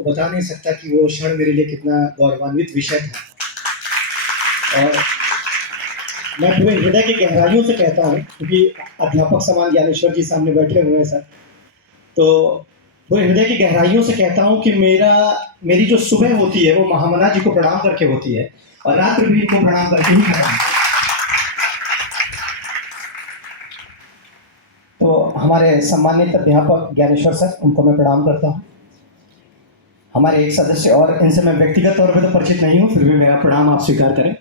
आपको बता नहीं सकता कि वो क्षण मेरे लिए कितना गौरवान्वित विषय था। और मैं पूरे हृदय की गहराइयों से कहता हूँ, क्योंकि अध्यापक समान ज्ञानेश्वर जी सामने बैठे हुए हैं सर, तो पूरे हृदय की गहराइयों से कहता हूँ कि मेरी जो सुबह होती है वो महामना जी को प्रणाम करके होती है, और रात्रि भी इनको प्रणाम करके ही करता हूँ। तो हमारे सम्मानित अध्यापक ज्ञानेश्वर सर, उनको मैं प्रणाम करता हूँ। हमारे एक सदस्य, और इनसे मैं व्यक्तिगत तौर पर तो परिचित नहीं हूँ, फिर भी मेरा प्रणाम आप स्वीकार करें।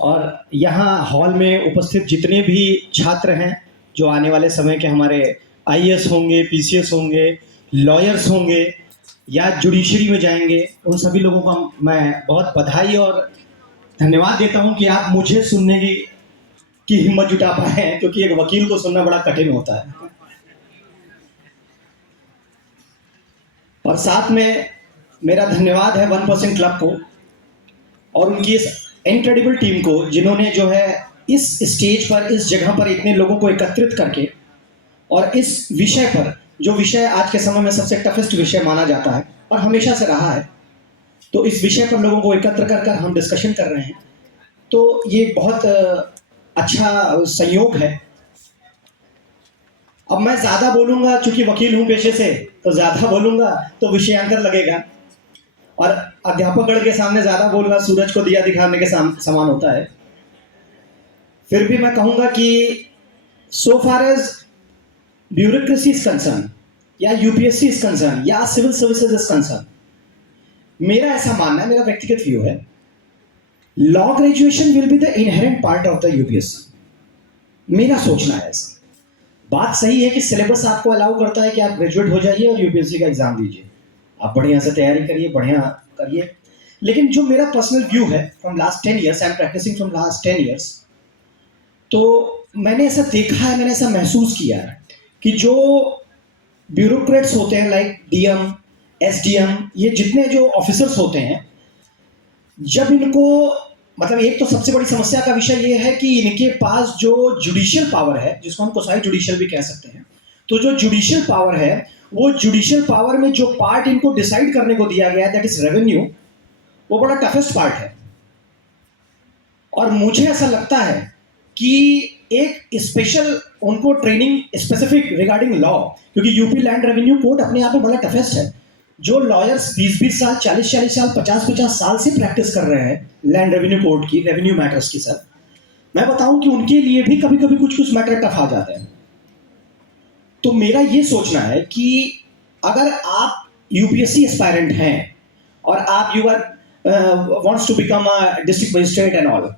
और यहाँ हॉल में उपस्थित जितने भी छात्र हैं जो आने वाले समय के हमारे आईएएस होंगे, पीसीएस होंगे, लॉयर्स होंगे या जुडिशरी में जाएंगे, उन सभी लोगों का मैं बहुत बधाई और धन्यवाद देता हूं कि आप मुझे सुनने की हिम्मत जुटा पाए हैं, क्योंकि एक वकील को सुनना बड़ा कठिन होता है। और साथ में मेरा धन्यवाद है 1% क्लब को और उनकी इस इनक्रेडिबल टीम को, जिन्होंने जो है इस स्टेज पर, इस जगह पर इतने लोगों को एकत्रित करके और इस विषय पर, जो विषय आज के समय में सबसे टफेस्ट विषय माना जाता है और हमेशा से रहा है, तो इस विषय पर लोगों को एकत्र कर कर हम डिस्कशन कर रहे हैं। तो ये बहुत अच्छा संयोग है। अब मैं ज्यादा बोलूंगा, चूंकि वकील हूं पेशे से, तो ज्यादा बोलूंगा तो विषयांतर लगेगा, और अध्यापकगण के सामने ज्यादा बोलना सूरज को दिया दिखाने के समान होता है। फिर भी मैं कहूंगा कि so far as bureaucracy is concern, या यूपीएससी इज कंसर्न, या सिविल सर्विसेज इज कंसर्न, मेरा ऐसा मानना है, मेरा व्यक्तिगत व्यू है, law graduation will be the inherent part of the UPSC. मेरा सोचना है ऐसा। बात सही है कि सिलेबस आपको अलाउ करता है कि आप ग्रेजुएट हो जाइए और यूपीएससी का एग्जाम दीजिए, आप बढ़िया से तैयारी करिए, बढ़िया करिए। लेकिन जो मेरा पर्सनल व्यू है, from last 10 years, I am practising from last 10 years, तो मैंने ऐसा देखा है, मैंने ऐसा महसूस किया है कि जो ब्यूरोक्रेट्स होते हैं, लाइक डीएम, एसडीएम, ये जितने जो ऑफिसर्स होते हैं, जब इनको, मतलब एक तो सबसे बड़ी समस्या का विषय ये है कि इनके पास जो जुडिशियल पावर है, जिसको हम कोसाई जुडिशियल भी कह सकते हैं, तो जो जुडिशियल पावर है, वो जुडिशियल पावर में जो पार्ट इनको डिसाइड करने को दिया गया है, दैट इज रेवेन्यू, वो बड़ा टफेस्ट पार्ट है। और मुझे ऐसा लगता है कि एक स्पेशल उनको ट्रेनिंग स्पेसिफिक रिगार्डिंग लॉ, क्योंकि यूपी लैंड रेवेन्यू कोड अपने आप में बड़ा टफेस्ट है। जो लॉयर्स 20-20 साल, 40-40 साल, 50-50 साल से प्रैक्टिस कर रहे हैं लैंड रेवेन्यू कोड की, रेवेन्यू मैटर्स की, सर मैं बताऊं कि उनके लिए भी कभी कभी कुछ मैटर टफ आ जाते हैं। तो मेरा ये सोचना है कि अगर आप यूपीएससी एस्पायरेंट हैं और आप you are wants to become a district magistrate and all,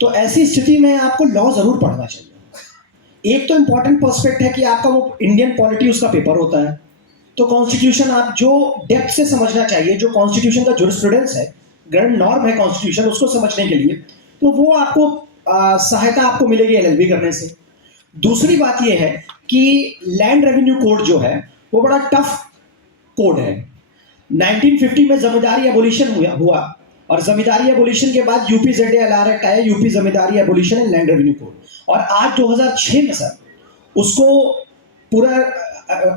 तो ऐसी स्थिति में आपको लॉ जरूर पढ़ना चाहिए। एक तो इंपॉर्टेंट पर्सपेक्ट है कि आपका वो इंडियन पॉलिटी उसका पेपर होता है, तो कॉन्स्टिट्यूशन आप जो डेप्थ से समझना चाहिए, जो कॉन्स्टिट्यूशन का जुरिस्प्रूडेंस है, ग्रैंड नॉर्म है कॉन्स्टिट्यूशन, उसको समझने के लिए, तो वो आपको सहायता आपको मिलेगी एलएलबी करने से। दूसरी बात ये है कि लैंड रेवेन्यू कोड जो है वो बड़ा टफ कोड है। 1950 में जमींदारी एबोलिशन हुआ और जमींदारी एबोलिशन के बाद यूपी ZALR एक्ट आया, UP zamindari abolition and land revenue code, और आज 2006 में सर उसको पूरा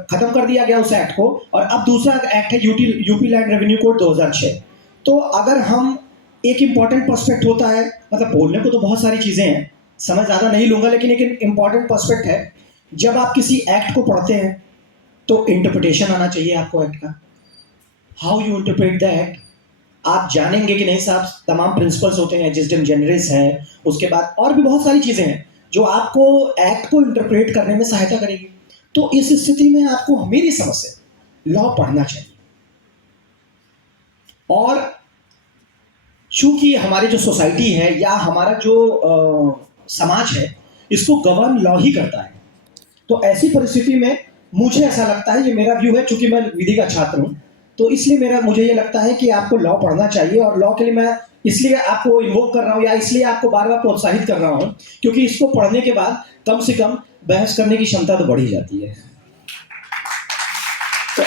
खत्म कर दिया गया उस एक्ट को, और अब दूसरा एक्ट है यूपी लैंड रेवेन्यू कोड 2006। तो अगर हम, एक इंपॉर्टेंट पर्सपेक्ट होता है, मतलब बोलने को तो बहुत सारी चीजें हैं, समय ज्यादा नहीं लूंगा, लेकिन एक इंपॉर्टेंट पर्सपेक्ट है, जब आप किसी एक्ट को पढ़ते हैं तो इंटरप्रिटेशन आना चाहिए आपको एक्ट का, how you interpret the act. आप जानेंगे कि नहीं साहब, तमाम प्रिंसिपल्स होते हैं, जिसडम जनरस है, उसके बाद और भी बहुत सारी चीजें हैं जो आपको एक्ट को इंटरप्रेट करने में सहायता करेगी। तो इस स्थिति में आपको, मेरी समझ से, लॉ पढ़ना चाहिए। और चूंकि हमारी जो सोसाइटी है या हमारा जो समाज है, इसको गवर्न लॉ ही करता है, तो ऐसी परिस्थिति में मुझे ऐसा लगता है, ये मेरा व्यू है, चूंकि मैं विधि का छात्र हूं, तो इसलिए मुझे ये लगता है कि आपको लॉ पढ़ना चाहिए। और लॉ के लिए मैं इसलिए आपको इन्वोक कर रहा हूं, या इसलिए आपको बार बार प्रोत्साहित कर रहा हूं, क्योंकि इसको पढ़ने के बाद कम से कम बहस करने की क्षमता तो बढ़ी जाती है। तो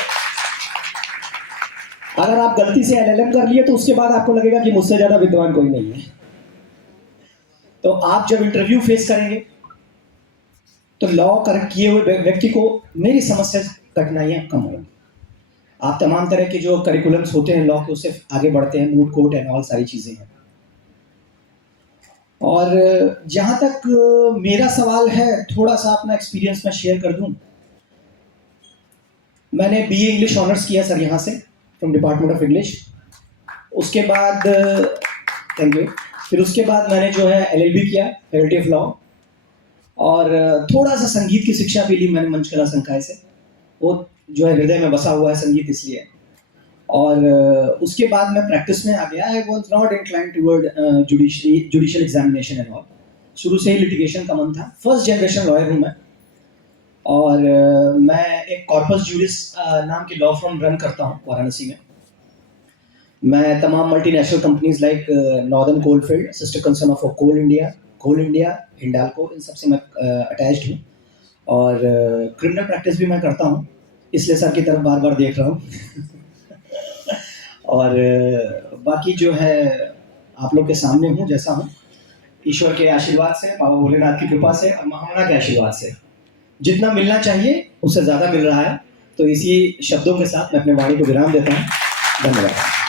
अगर आप गलती से LLM कर लिए तो उसके बाद आपको लगेगा कि मुझसे ज्यादा विद्वान कोई नहीं है। तो आप जब इंटरव्यू फेस करेंगे तो लॉ किए हुए व्यक्ति को, मेरी समझ से, कठिनाइयां कम होंगी। आप तमाम तरह के जो करिकुलम्स होते हैं लॉ के उससे आगे बढ़ते हैं, मूट कोर्ट एंड ऑल सारी चीज़ें हैं। और जहाँ तक मेरा सवाल है, थोड़ा सा अपना एक्सपीरियंस मैं शेयर कर दूँ। मैंने बीए इंग्लिश ऑनर्स किया सर यहाँ से, फ्रॉम डिपार्टमेंट ऑफ इंग्लिश। उसके बाद थैंक यू। फिर उसके बाद मैंने जो है एलएलबी किया, फैकल्टी ऑफ लॉ, और थोड़ा सा संगीत की शिक्षा भी ली मैंने मंचकला संकाय से। वो जो है हृदय में बसा हुआ है संगीत, इसलिए। और उसके बाद मैं प्रैक्टिस में आ गया। I was not inclined toward judicial examination and all. शुरू से ही लिटिगेशन का मन था। फर्स्ट जनरेशन लॉयर हूँ मैं। और मैं एक कॉर्पस जूरिस नाम की लॉ फर्म रन करता हूँ वाराणसी में। मैं तमाम multinational companies like northern coalfield, sister concern of coal India, Hindalco, इन सबसे मैं अटैच्ड हूँ। और क्रिमिनल प्रैक्टिस भी मैं करता हूँ, इसलिए सर की तरफ बार बार देख रहा हूँ। और बाकी जो है आप लोग के सामने हूँ जैसा हूँ, ईश्वर के आशीर्वाद से, बाबा भोलेनाथ की कृपा से और महामना के आशीर्वाद से जितना मिलना चाहिए उससे ज़्यादा मिल रहा है। तो इसी शब्दों के साथ मैं अपने वाणी को विराम देता हूँ। धन्यवाद।